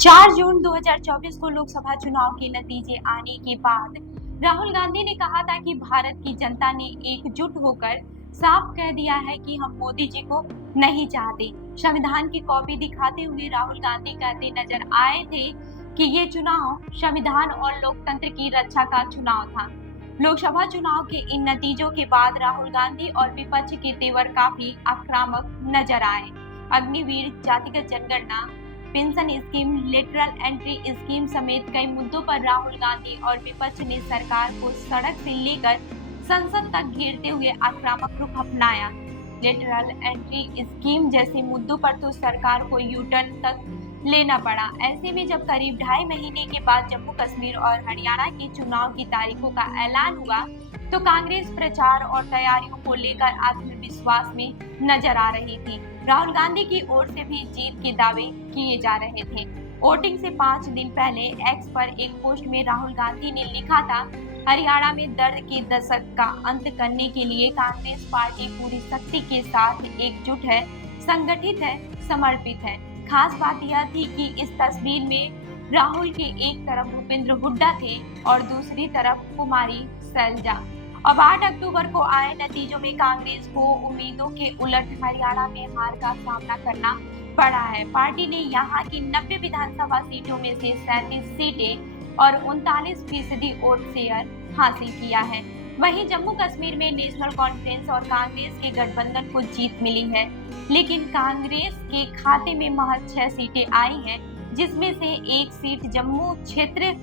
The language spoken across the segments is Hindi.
4 जून 2024 को लोकसभा चुनाव के नतीजे आने के बाद राहुल गांधी ने कहा था कि भारत की जनता ने एकजुट होकर साफ कह दिया है कि हम मोदी जी को नहीं चाहते। संविधान की कॉपी दिखाते हुए राहुल गांधी कहते नजर आए थे कि ये चुनाव संविधान और लोकतंत्र की रक्षा का चुनाव था। लोकसभा चुनाव के इन नतीजों के बाद राहुल गांधी और विपक्ष के तेवर काफी आक्रामक नजर आए। अग्निवीर, जातिगत जनगणना, pension scheme, lateral entry scheme समेत कई मुद्दों पर राहुल गांधी और विपक्ष ने सरकार को सड़क से लेकर संसद तक घेरते हुए आक्रामक रुख अपनाया। लेटरल एंट्री स्कीम जैसे मुद्दों पर तो सरकार को यू टर्न तक लेना पड़ा। ऐसे में जब करीब 2.5 महीने के बाद जम्मू कश्मीर और हरियाणा के चुनाव की तारीखों का ऐलान हुआ तो कांग्रेस प्रचार और तैयारियों को लेकर आत्मविश्वास में नजर आ रही थी। राहुल गांधी की ओर से भी जीत के दावे किए जा रहे थे। वोटिंग से 5 दिन पहले एक्स पर एक पोस्ट में राहुल गांधी ने लिखा था, हरियाणा में दर्द के दशक का अंत करने के लिए कांग्रेस पार्टी पूरी शक्ति के साथ एकजुट है, संगठित है, समर्पित है। खास बात यह थी कि इस तस्वीर में राहुल के एक तरफ भूपेंद्र हुड्डा थे और दूसरी तरफ कुमारी सैलजा। अब 8 अक्टूबर को आए नतीजों में कांग्रेस को उम्मीदों के उलट हरियाणा में हार का सामना करना पड़ा है। पार्टी ने यहां की 90 विधानसभा सीटों में से 37 सीटें और 39% वोट शेयर हासिल किया है। वहीं जम्मू कश्मीर में नेशनल कॉन्फ्रेंस और कांग्रेस के गठबंधन को जीत मिली है, लेकिन कांग्रेस के खाते में महज 6 सीटें आई हैं, जिसमें से एक सीट जम्मू क्षेत्र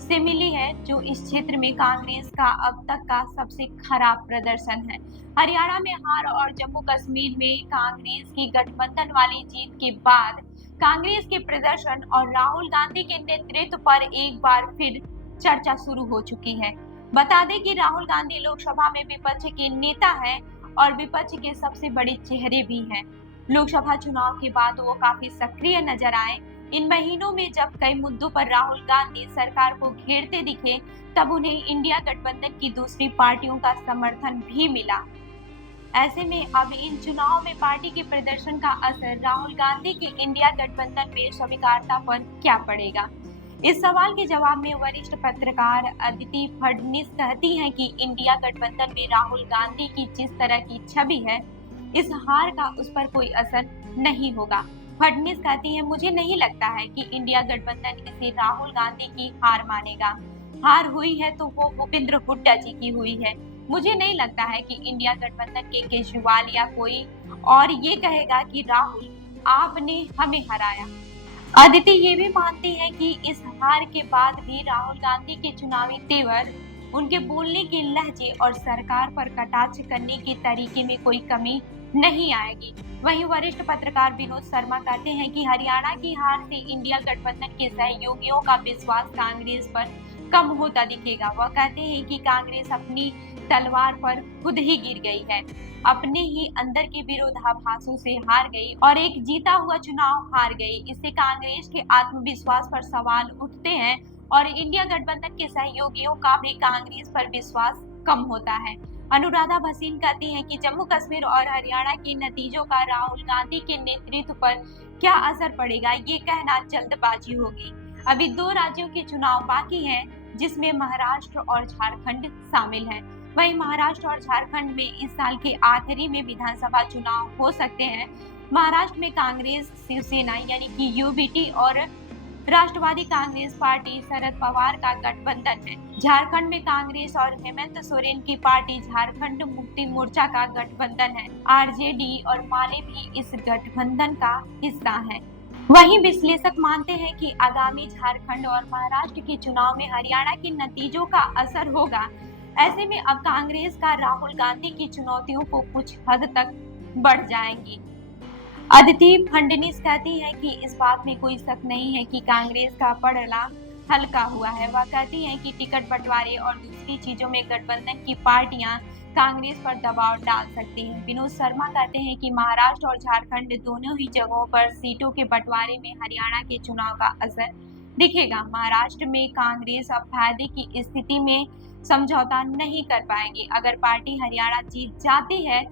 से मिली है, जो इस क्षेत्र में कांग्रेस का अब तक का सबसे खराब प्रदर्शन है। हरियाणा में हार और जम्मू कश्मीर में कांग्रेस की गठबंधन वाली जीत के बाद कांग्रेस के प्रदर्शन और राहुल गांधी के नेतृत्व पर एक बार फिर चर्चा शुरू हो चुकी है। बता दें कि राहुल गांधी लोकसभा में विपक्ष के नेता हैं और विपक्ष के सबसे बड़े चेहरे भी हैं। लोकसभा चुनाव के बाद वो काफी सक्रिय नजर आए। इन महीनों में जब कई मुद्दों पर राहुल गांधी सरकार को घेरते दिखे, तब उन्हें इंडिया गठबंधन की दूसरी पार्टियों का समर्थन भी मिला। ऐसे में अब इन चुनाव में पार्टी के प्रदर्शन का असर राहुल गांधी के इंडिया गठबंधन में स्वीकार्यता पर क्या पड़ेगा? इस सवाल के जवाब में वरिष्ठ पत्रकार अदिति फडणवीस कहती हैं कि इंडिया गठबंधन में राहुल गांधी की जिस तरह की छवि है, इस हार का उस पर कोई असर नहीं होगा। फडणवीस कहती है, मुझे नहीं लगता है कि इंडिया गठबंधन इसे राहुल गांधी की हार मानेगा। हार हुई है तो वो भूपेंद्र हुड्डा जी की हुई है। मुझे नहीं लगता है कि इंडिया गठबंधन के केजरीवाल या कोई और ये कहेगा कि राहुल आपने हमें हराया। अदिति ये भी मानती है कि इस हार के बाद भी राहुल गांधी के चुनावी तेवर, उनके बोलने के लहजे और सरकार पर कटाक्ष करने के तरीके में कोई कमी नहीं आएगी। वहीं वरिष्ठ पत्रकार विनोद शर्मा कहते हैं कि हरियाणा की हार से इंडिया गठबंधन के सहयोगियों का विश्वास कांग्रेस पर कम होता दिखेगा। वह कहते हैं कि कांग्रेस अपनी तलवार पर खुद ही गिर गई है, अपने ही अंदर के विरोधाभासों से हार गई और एक जीता हुआ चुनाव हार गई। इससे कांग्रेस के आत्मविश्वास पर सवाल उठते हैं और इंडिया गठबंधन के सहयोगियों का भी कांग्रेस पर विश्वास कम होता है। अनुराधा भसीन कहती हैं कि जम्मू कश्मीर और हरियाणा के नतीजों का राहुल गांधी के नेतृत्व पर क्या असर पड़ेगा, ये कहना जल्दबाजी होगी। अभी 2 राज्यों के चुनाव बाकी हैं, जिसमें महाराष्ट्र और झारखंड शामिल हैं। वहीं महाराष्ट्र और झारखंड में इस साल के आखिरी में विधानसभा चुनाव हो सकते हैं। महाराष्ट्र में कांग्रेस शिवसेना यानी कि यूबीटी और राष्ट्रवादी कांग्रेस पार्टी शरद पवार का गठबंधन है। झारखंड में कांग्रेस और हेमंत सोरेन की पार्टी झारखंड मुक्ति मोर्चा का गठबंधन है। आरजेडी और माले भी इस गठबंधन का हिस्सा है। वहीं विश्लेषक मानते हैं कि आगामी झारखंड और महाराष्ट्र के चुनाव में हरियाणा के नतीजों का असर होगा। ऐसे में अब कांग्रेस का राहुल गांधी की चुनौतियों को कुछ हद तक बढ़ जाएंगी। अदिति फडणवीस कहती है कि इस बात में कोई शक नहीं है कि कांग्रेस का पड़ला हल्का हुआ है। वह कहती हैं कि टिकट बंटवारे और दूसरी चीजों में गठबंधन की पार्टियां कांग्रेस पर दबाव डाल सकती हैं। विनोद शर्मा कहते हैं कि महाराष्ट्र और झारखंड दोनों ही जगहों पर सीटों के बंटवारे में हरियाणा के चुनाव का असर दिखेगा। महाराष्ट्र में कांग्रेस अब फायदे की स्थिति में समझौता नहीं कर पाएगी। अगर पार्टी हरियाणा जीत जाती है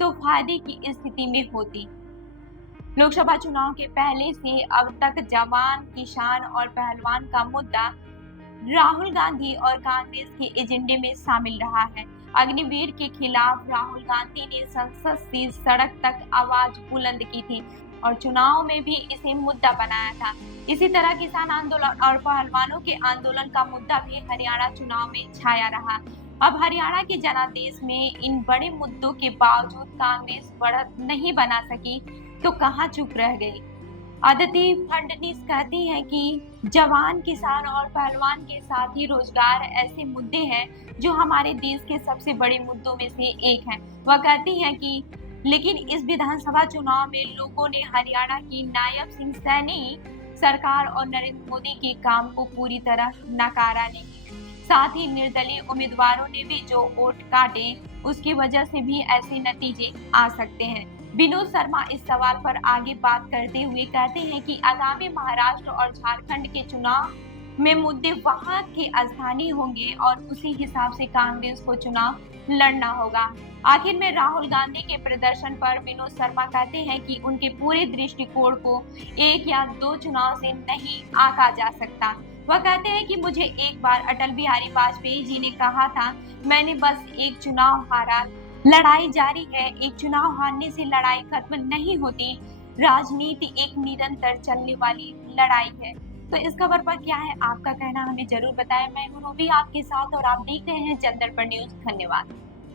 तो फायदे की स्थिति में होती। लोकसभा चुनाव के पहले से अब तक जवान, किसान और पहलवान का मुद्दा राहुल गांधी और कांग्रेस के एजेंडे में शामिल रहा है। अग्निवीर के खिलाफ राहुल गांधी ने संसद से सड़क तक आवाज बुलंद की थी और चुनाव में भी इसे मुद्दा बनाया था। इसी तरह किसान आंदोलन और पहलवानों के आंदोलन का मुद्दा भी हरियाणा चुनाव में छाया रहा। अब हरियाणा के जनादेश में इन बड़े मुद्दों के बावजूद कांग्रेस बढ़त नहीं बना सकी तो कहां चुप रह गई। अदिति फडणवीस कहती हैं कि जवान, किसान और पहलवान के साथ ही रोजगार ऐसे मुद्दे हैं जो हमारे देश के सबसे बड़े मुद्दों में से एक हैं। वह कहती हैं कि लेकिन इस विधानसभा चुनाव में लोगों ने हरियाणा की नायब सिंह सैनी सरकार और नरेंद्र मोदी के काम को पूरी तरह नकारा नहीं। साथ ही निर्दलीय उम्मीदवारों ने भी जो वोट काटे उसकी वजह से भी ऐसे नतीजे आ सकते हैं। विनोद शर्मा इस सवाल पर आगे बात करते हुए कहते हैं कि आगामी महाराष्ट्र और झारखंड के चुनाव में मुद्दे वहां के स्थानीय होंगे और उसी हिसाब से कांग्रेस को चुनाव लड़ना होगा। आखिर में राहुल गांधी के प्रदर्शन पर विनोद शर्मा कहते हैं कि उनके पूरे दृष्टिकोण को एक या दो चुनाव से नहीं आंका जा सकता। वह कहते हैं कि मुझे एक बार अटल बिहारी वाजपेयी जी ने कहा था, मैंने बस एक चुनाव हारा, लड़ाई जारी है। एक चुनाव हारने से लड़ाई खत्म नहीं होती। राजनीति एक निरंतर चलने वाली लड़ाई है। तो इस खबर पर क्या है आपका कहना, हमें जरूर बताएं। मैं हूं रूबी आपके साथ और आप देख रहे हैं जनदर्पण न्यूज। धन्यवाद।